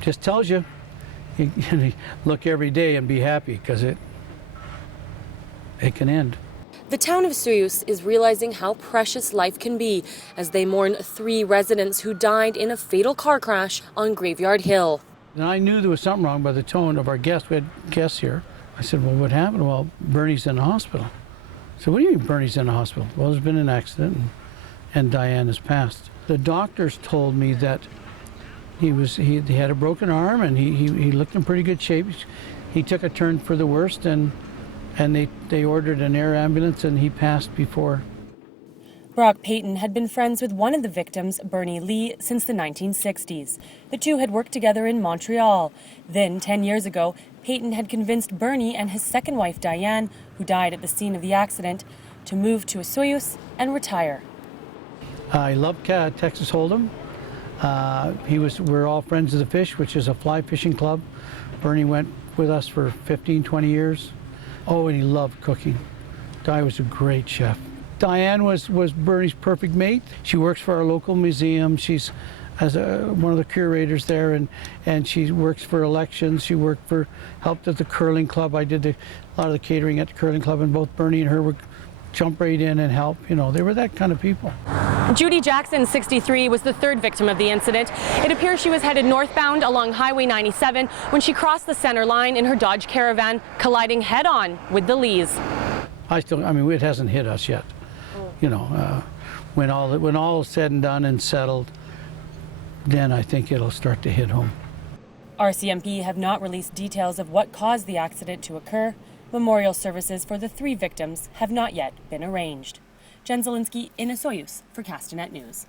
just tells you, you look every day and be happy, because it can end. The town of Osoyoos is realizing how precious life can be as they mourn 3 residents who died in a fatal car crash on Graveyard Hill. And I knew there was something wrong by the tone of our guests. We had guests here. I said, well, what happened? Well, Bernie's in the hospital. I said, what do you mean Bernie's in the hospital? Well, there's been an accident and Diane has passed. The doctors told me that he had a broken arm and he looked in pretty good shape. He took a turn for the worst and they ordered an air ambulance and he passed before. Brock Payton had been friends with one of the victims, Bernie Lee, since the 1960s. The two had worked together in Montreal. Then, 10 years ago, Payton had convinced Bernie and his second wife, Diane, who died at the scene of the accident, to move to Osoyoos and retire. I loved Texas Hold'em. We're all friends of the fish, which is a fly fishing club. Bernie went with us for 15, 20 years. Oh, and he loved cooking. Di was a great chef. Diane was Bernie's perfect mate. She works for our local museum. She's one of the curators there, and she works for elections. She helped at the curling club. I did a lot of the catering at the curling club, and both Bernie and her would jump right in and help. You know, they were that kind of people. Judy Jackson, 63, was the 3rd victim of the incident. It appears she was headed northbound along Highway 97 when she crossed the center line in her Dodge Caravan, colliding head-on with the Lees. It hasn't hit us yet. You know, when all is said and done and settled, then I think it'll start to hit home. RCMP have not released details of what caused the accident to occur. Memorial services for the 3 victims have not yet been arranged. Jen Zielinski in Osoyoos for Castanet News.